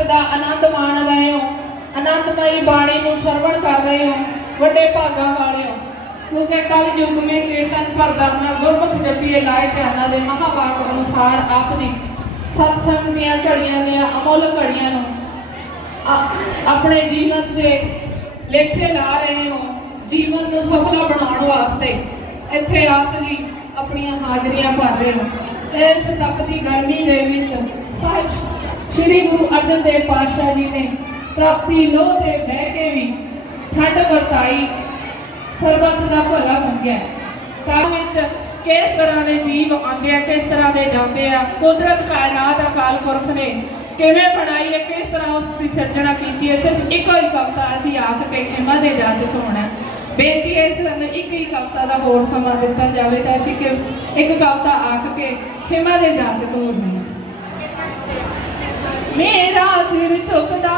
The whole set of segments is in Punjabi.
ਸੰਗਤ ਦਾ ਆਨੰਦ ਮਾਣ ਰਹੇ ਹੋ, ਆਨੰਦਮਈ ਬਾਣੀ ਨੂੰ ਸਰਵਣ ਕਰ ਰਹੇ ਹੋ, ਵੱਡੇ ਭਾਗਾਂ ਵਾਲੇ ਹੋ। ਕਿਉਂਕਿ ਕਲ ਯੁਗ ਮੇ ਕੀਰਤਨ ਪਰਦਾਨਾ ਗੁਰਮੁਖ ਜਪੀਏ ਲਾਏ ਧਿਆਨਾਂ ਦੇ ਮਹਾਵਾਕ ਅਨੁਸਾਰ ਆਪ ਜੀ। ਸਤਸੰਗ ਦੀਆਂ ਘੜੀਆਂ ਦੀਆਂ ਅਮੁੱਲ ਘੜੀਆਂ ਨੂੰ ਆਪਣੇ ਜੀਵਨ ਦੇ ਲੇਖੇ ਲਾ ਰਹੇ ਹੋ, ਜੀਵਨ ਨੂੰ ਸਫਲਾ ਬਣਾਉਣ ਵਾਸਤੇ। ਇੱਥੇ ਆਪ ਜੀ ਆਪਣੀਆਂ ਹਾਜ਼ਰੀਆਂ ਭਰ ਰਹੇ ਹੋ। ਇਸ ਤਪਦੀ ਗਰਮੀ ਦੇ ਵਿੱਚ ਸਾਹਿਬ ਸ੍ਰੀ ਗੁਰੂ ਅਰਜਨ ਦੇਵ ਪਾਤਸ਼ਾਹ ਜੀ ਨੇ ਪ੍ਰਾਪਤੀ ਲੋਹ ਤੇ ਬਹਿ ਕੇ ਵੀ ਠੰਡ ਵਰਤਾਈ, ਸਰਬੱਤ ਦਾ ਭਲਾ ਮੰਗਿਆ। ਤਾਂ ਵਿੱਚ ਕਿਸ ਤਰ੍ਹਾਂ ਦੇ ਜੀਵ ਆਉਂਦੇ ਆ, ਕਿਸ ਤਰ੍ਹਾਂ ਦੇ ਜਾਂਦੇ ਆ, ਕੁਦਰਤ ਕਾਇਨਾਤ ਅਕਾਲ ਪੁਰਖ ਨੇ ਕਿਵੇਂ ਬਣਾਈ ਹੈ, ਕਿਸ ਤਰ੍ਹਾਂ ਉਸ ਦੀ ਸਿਰਜਣਾ ਕੀਤੀ ਹੈ, ਸਿਰਫ ਇੱਕੋ ਹੀ ਕਵਿਤਾ ਅਸੀਂ ਆਖ ਕੇ ਖਿਮਾ ਦੇ ਜਾਜਕ ਹੋਣਾ ਬੇਨਤੀ ਹੈ ਸਾਨੂੰ ਇੱਕ ਹੀ ਕਵਿਤਾ ਦਾ ਹੋਰ ਸਮਾਂ ਦਿੱਤਾ ਜਾਵੇ ਤਾਂ ਅਸੀਂ ਕਿ ਇੱਕ ਕਵਿਤਾ ਆਖ ਕੇ ਖਿਮਾ ਦੇ ਜਾਜਕ ਹੋਣਾ ਮੇਰਾ ਸਿਰ ਝੁਕਦਾ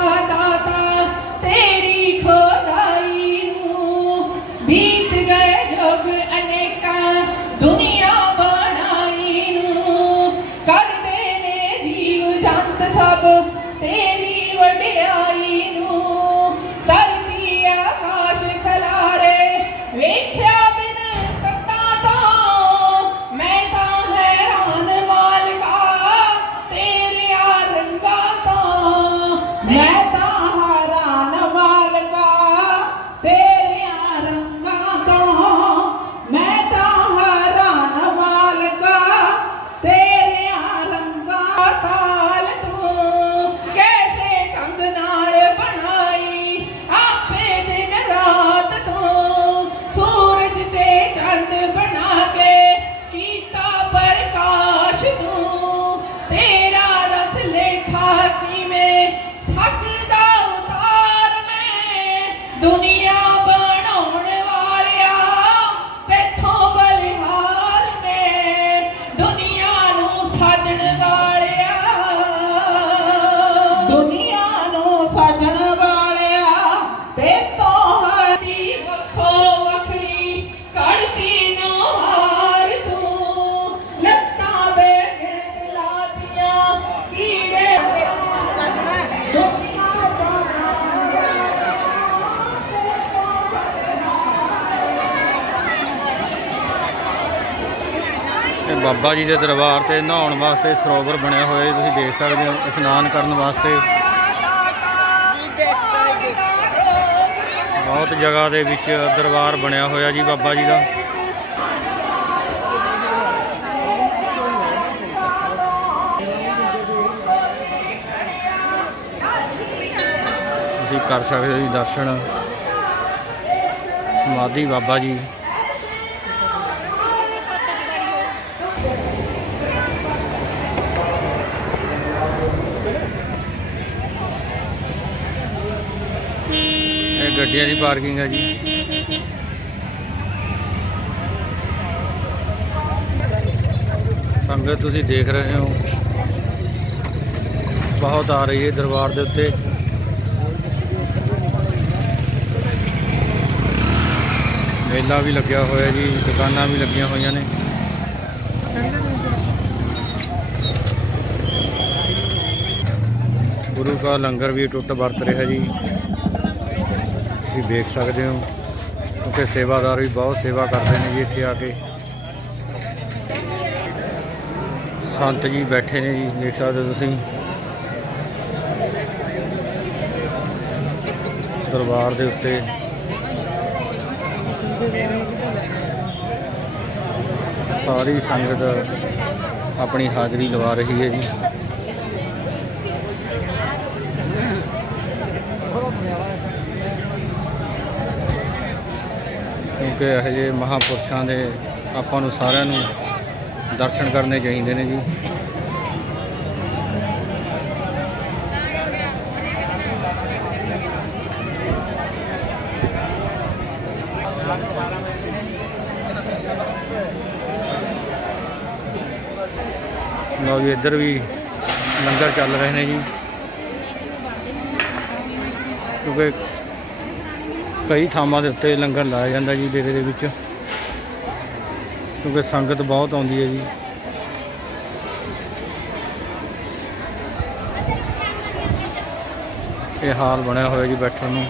ਬਾਬਾ ਜੀ ਦੇ ਦਰਬਾਰ ਤੇ ਨਹਾਉਣ ਵਾਸਤੇ ਸਰੋਵਰ ਬਣਿਆ ਹੋਇਆ ਜੀ, ਤੁਸੀਂ ਦੇਖ ਸਕਦੇ ਹੋ, ਇਸ਼ਨਾਨ ਕਰਨ ਵਾਸਤੇ। ਬਹੁਤ ਜਗ੍ਹਾ ਦੇ ਵਿੱਚ ਦਰਬਾਰ ਬਣਿਆ ਹੋਇਆ ਜੀ ਬਾਬਾ ਜੀ ਦਾ। ਤੁਸੀਂ ਕਰ ਸਕਦੇ ਹੋ ਜੀ ਦਰਸ਼ਨ। ਸਮਾਧੀ ਬਾਬਾ ਜੀ। ਗੱਡੀਆਂ ਦੀ ਪਾਰਕਿੰਗ ਹੈ ਜੀ। ਸੰਗਤ, ਤੁਸੀਂ ਦੇਖ ਰਹੇ ਹੋ। ਬਹੁਤ ਆ ਰਹੀ ਹੈ ਦਰਬਾਰ ਦੇ ਉੱਤੇ। ਮੇਲਾ ਵੀ ਲੱਗਿਆ ਹੋਇਆ ਜੀ, ਦੁਕਾਨਾਂ ਵੀ ਲੱਗੀਆਂ ਹੋਈਆਂ ਨੇ। ਗੁਰੂ ਕਾ ਲੰਗਰ ਵੀ ਟੁੱਟ ਵਰਤ ਰਿਹਾ ਜੀ। ਤੁਸੀਂ ਦੇਖ ਸਕਦੇ ਹੋ, ਕਿਉਂਕਿ ਸੇਵਾਦਾਰ ਵੀ ਬਹੁਤ ਸੇਵਾ ਕਰਦੇ ਨੇ ਜੀ ਇੱਥੇ ਆ ਕੇ। ਸੰਤ ਜੀ ਬੈਠੇ ਨੇ ਜੀ, ਦੇਖ ਸਕਦੇ ਹੋ ਤੁਸੀਂ। ਦਰਬਾਰ ਦੇ ਉੱਤੇ। ਸਾਰੀ ਸੰਗਤ ਆਪਣੀ ਹਾਜ਼ਰੀ ਲਵਾ ਰਹੀ ਹੈ ਜੀ। ਕਿਉਂਕਿ ਇਹੋ ਜਿਹੇ ਮਹਾਪੁਰਸ਼ਾਂ ਦੇ ਆਪਾਂ ਨੂੰ ਸਾਰਿਆਂ ਨੂੰ ਦਰਸ਼ਨ ਕਰਨੇ ਚਾਹੀਦੇ ਨੇ ਜੀ। ਲਓ ਜੀ, ਇੱਧਰ ਵੀ ਲੰਗਰ ਚੱਲ ਰਹੇ ਨੇ ਜੀ। ਕਿਉਂਕਿ ਕਈ ਥਾਵਾਂ ਦੇ ਉੱਤੇ ਲੰਗਰ ਲਾਇਆ ਜਾਂਦਾ ਜੀ ਡੇਰੇ ਦੇ ਵਿੱਚ। ਕਿਉਂਕਿ ਸੰਗਤ ਬਹੁਤ ਆਉਂਦੀ ਹੈ ਜੀ। ਇਹ ਹਾਲ ਬਣਿਆ ਹੋਇਆ ਜੀ ਬੈਠਣ ਨੂੰ।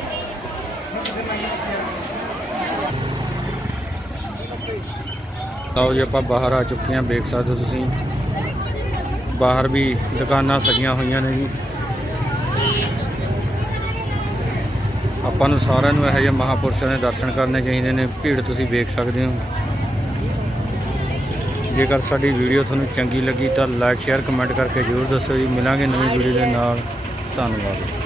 ਲਓ ਜੀ, ਆਪਾਂ ਬਾਹਰ ਆ ਚੁੱਕੇ ਹਾਂ ਵੇਖ ਸਕਦੇ ਹੋ ਤੁਸੀਂ। ਬਾਹਰ ਵੀ ਦੁਕਾਨਾਂ ਸਜੀਆਂ ਹੋਈਆਂ ਨੇ ਜੀ। ਆਪਾਂ ਨੂੰ ਸਾਰਿਆਂ ਨੂੰ ਇਹੋ ਜਿਹੇ ਮਹਾਪੁਰਸ਼ਾਂ ਦੇ ਦਰਸ਼ਨ ਕਰਨੇ ਚਾਹੀਦੇ ਨੇ, ਭੀੜ ਤੁਸੀਂ ਵੇਖ ਸਕਦੇ ਹੋ। ਜੇਕਰ ਸਾਡੀ ਵੀਡੀਓ ਤੁਹਾਨੂੰ ਚੰਗੀ ਲੱਗੀ ਤਾਂ ਲਾਈਕ ਸ਼ੇਅਰ ਕਮੈਂਟ ਕਰਕੇ ਜ਼ਰੂਰ ਦੱਸੋ ਜੀ। ਮਿਲਾਂਗੇ ਨਵੀਂ ਵੀਡੀਓ ਦੇ ਨਾਲ। ਧੰਨਵਾਦ।